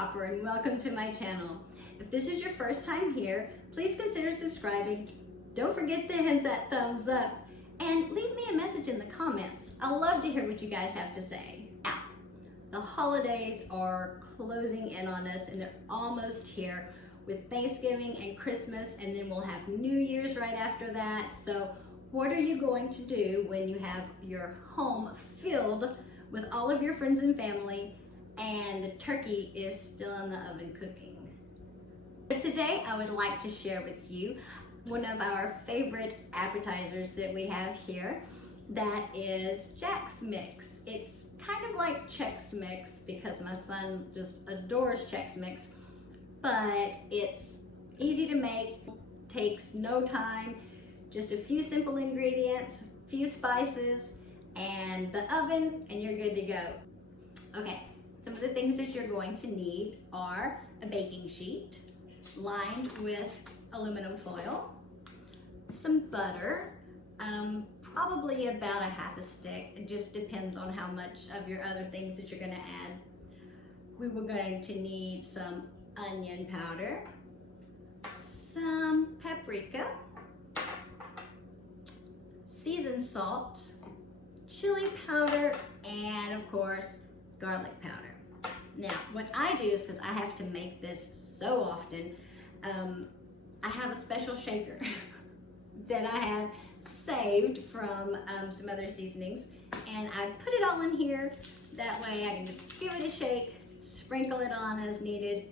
shopper and welcome to my channel. If this is your first time here, please consider subscribing. Don't forget to hit that thumbs up and leave me a message in the comments. I love to hear what you guys have to say. Now, the holidays are closing in on us and they're almost here with Thanksgiving and Christmas, and then we'll have New Year's right after that. So what are you going to do when you have your home filled with all of your friends and family and the turkey is still in the oven cooking? Today I would like to share with you one of our favorite appetizers that we have here. That is Chex Mix. It's kind of like Chex Mix because my son just adores Chex Mix, but it's easy to make, takes no time, just a few simple ingredients, few spices, and the oven, and you're good to go. Okay, some of the things that you're going to need are a baking sheet lined with aluminum foil, some butter, probably about a half a stick. It just depends on how much of your other things that you're going to add. We were going to need some onion powder, some paprika, seasoned salt, chili powder, and of course, garlic powder. Now, what I do is, because I have to make this so often, I have a special shaker that I have saved from some other seasonings, and I put it all in here. That way I can just give it a shake, sprinkle it on as needed,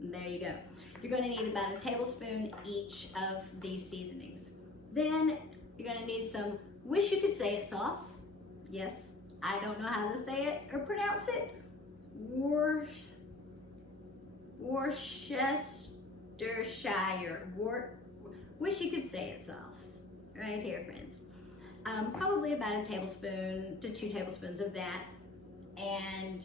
and there you go. You're going to need about a tablespoon each of these seasonings. Then you're going to need some wish you could say it sauce. Yes, I don't know how to say it or pronounce it. Worcestershire. Wish you could say it sauce. Right here, friends. Probably about a tablespoon to 2 tablespoons of that. And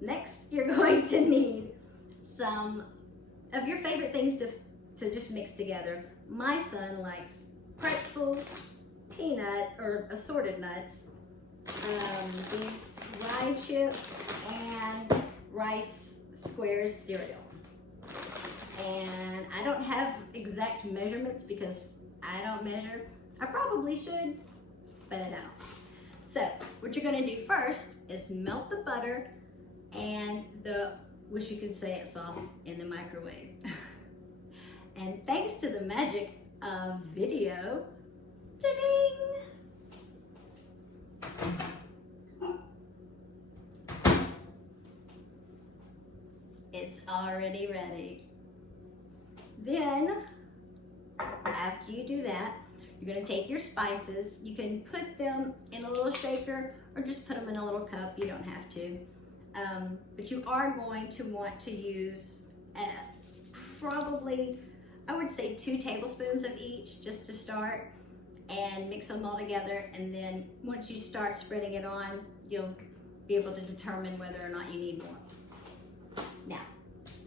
next, you're going to need some of your favorite things to just mix together. My son likes pretzels, peanut or assorted nuts, these rye chips, and rice squares cereal. And I don't have exact measurements because I don't measure. I probably should, but I don't. So what you're gonna do first is melt the butter and the wish you could say it sauce in the microwave. And thanks to the magic of video, ta-ding! It's already ready. Then, after you do that, you're gonna take your spices. You can put them in a little shaker or just put them in a little cup. You don't have to. But you are going to want to use probably, I would say 2 tablespoons of each just to start, and mix them all together. And then once you start spreading it on, you'll be able to determine whether or not you need more. Now,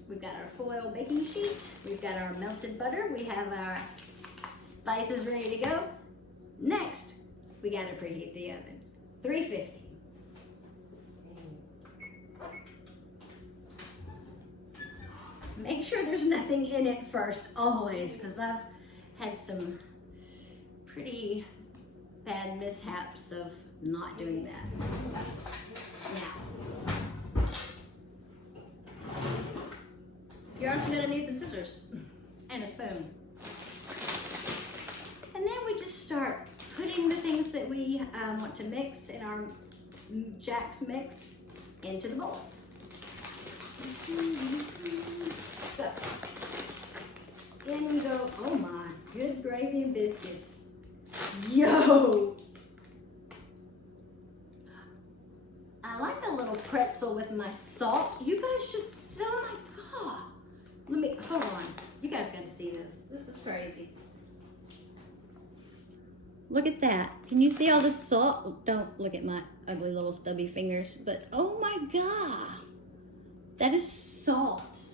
we've got our foil baking sheet, we've got our melted butter, we have our spices ready to go. Next, we gotta preheat the oven, 350. Make sure there's nothing in it first, always, because I've had some pretty bad mishaps of not doing that. Now, you're also gonna need some scissors and a spoon. And then we just start putting the things that we want to mix in our Chex Mix into the bowl. So, in we go. Oh my, good gravy and biscuits. Yo! I like a little pretzel with my salt. You guys should, oh my God. Let me, hold on. You guys gotta see this. This is crazy. Look at that. Can you see all the salt? Don't look at my ugly little stubby fingers, but oh my God. That is salt.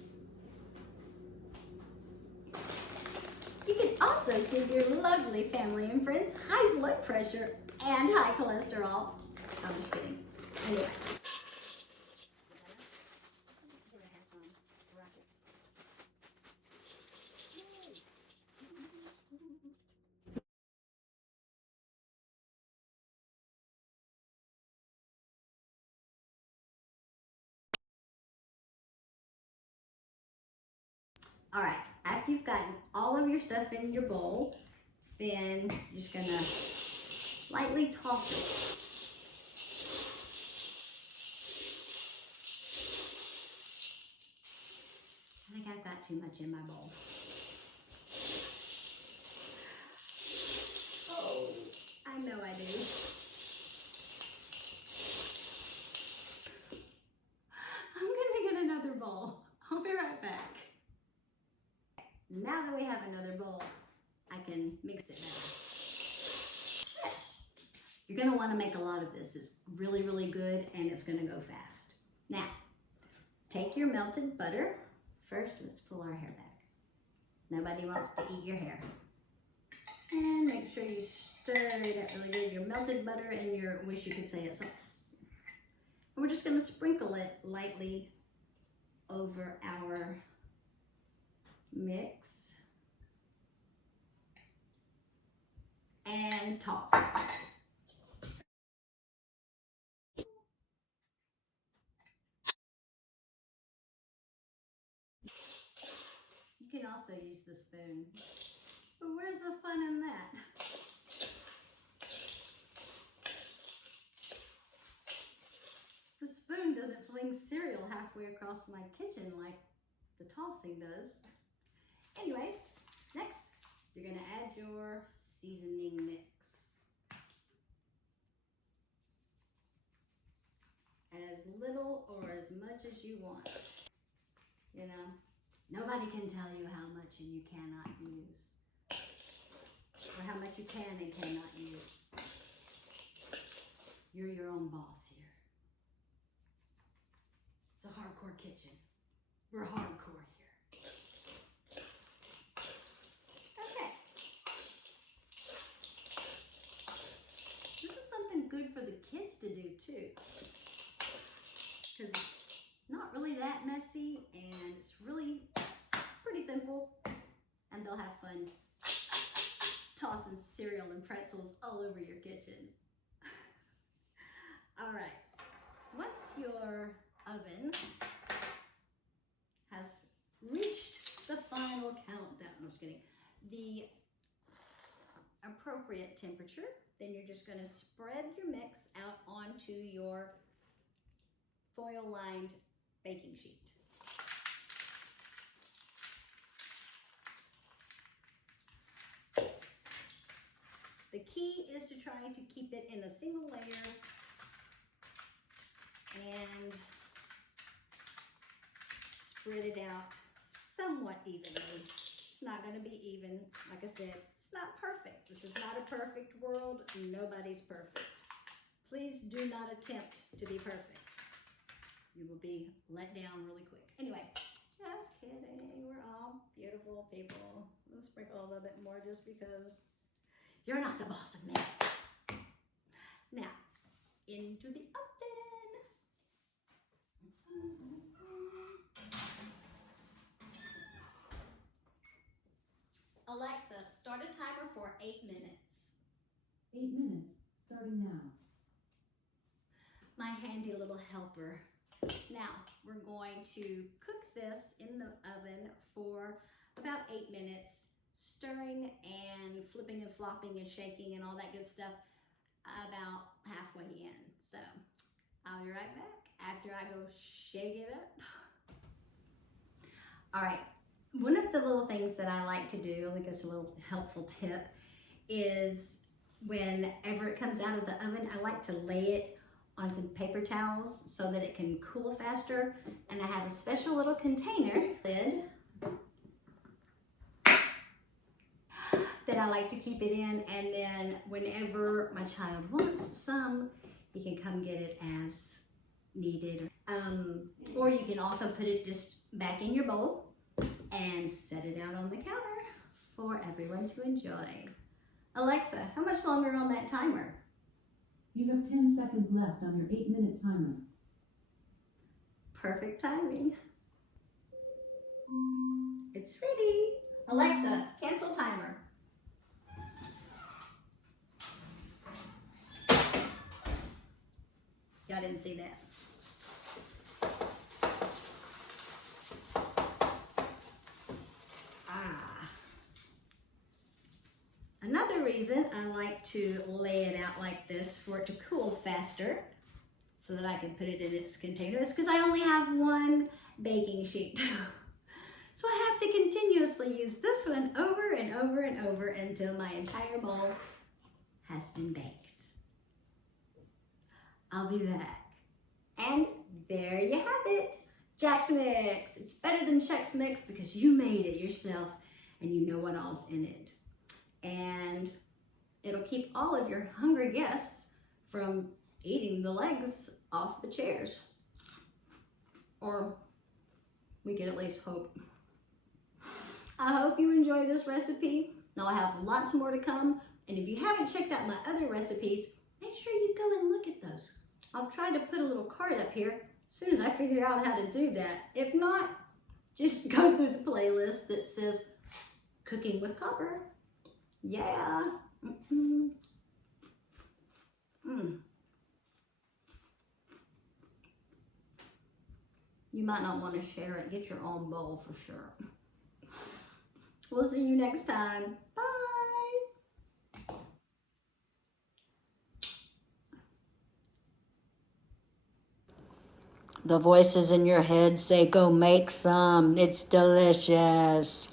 You can also give your lovely family and friends high blood pressure and high cholesterol. I'm just kidding. Anyway. All right, after you've gotten all of your stuff in your bowl, then you're just gonna lightly toss it. I think I've got too much in my bowl. Oh, I know I do. I'm gonna get another bowl. I'll be right back. Now that we have another bowl, I can mix it better. You're gonna wanna make a lot of this. It's really, really good and it's gonna go fast. Now, take your melted butter. First, let's pull our hair back. Nobody wants to eat your hair. And make sure you stir it up really good. Your melted butter and your wish you could say it sauce. And we're just gonna sprinkle it lightly over our mix. And toss. You can also use the spoon. But where's the fun in that? The spoon doesn't fling cereal halfway across my kitchen like the tossing does. Anyways, next, you're gonna add your seasoning mix. As little or as much as you want. You know, nobody can tell you how much you cannot use. Or how much you can and cannot use. You're your own boss here. It's a hardcore kitchen. We're hardcore here. Okay. This is something good for the kids to do too. Because it's not really that messy and it's really pretty simple. And they'll have fun tossing cereal and pretzels all over your kitchen. All right, once your oven has reached the final countdown, I'm just kidding, the appropriate temperature, then you're just gonna spread your mix out onto your foil-lined baking sheet. The key is to try to keep it in a single layer and spread it out somewhat evenly. It's not going to be even. Like I said, it's not perfect. This is not a perfect world. Nobody's perfect. Please do not attempt to be perfect. You will be let down really quick. Anyway, just kidding. We're all beautiful people. Let's sprinkle a little bit more just because you're not the boss of me. Now, into the oven. Alexa, start a timer for 8 minutes. 8 minutes, starting now. My handy little helper. Now, we're going to cook this in the oven for about 8 minutes. Stirring and flipping and flopping and shaking and all that good stuff about halfway in. So I'll be right back after I go shake it up. All right, one of the little things that I like to do, I think it's a little helpful tip, is whenever it comes out of the oven, I like to lay it on some paper towels so that it can cool faster. And I have a special little container lid that I like to keep it in, and then whenever my child wants some, he can come get it as needed. Or you can also put it just back in your bowl and set it out on the counter for everyone to enjoy. Alexa, how much longer on that timer? You have 10 seconds left on your 8-minute timer. Perfect timing. It's ready. Alexa, cancel timer. Y'all didn't see that. reason, I like to lay it out like this for it to cool faster so that I can put it in its containers because I only have one baking sheet. So I have to continuously use this one over and over and over until my entire bowl has been baked. I'll be back. And there you have it. Jack's Mix. It's better than Chex Mix because you made it yourself and you know what all's in it. And it'll keep all of your hungry guests from eating the legs off the chairs. Or we can at least hope. I hope you enjoy this recipe. I'll have lots more to come. And if you haven't checked out my other recipes, make sure you go and look at those. I'll try to put a little card up here as soon as I figure out how to do that. If not, just go through the playlist that says Cooking with Copper. Yeah. You might not want to share it. Get your own bowl for sure. We'll see you next time. Bye. The voices in your head say, go make some. It's delicious.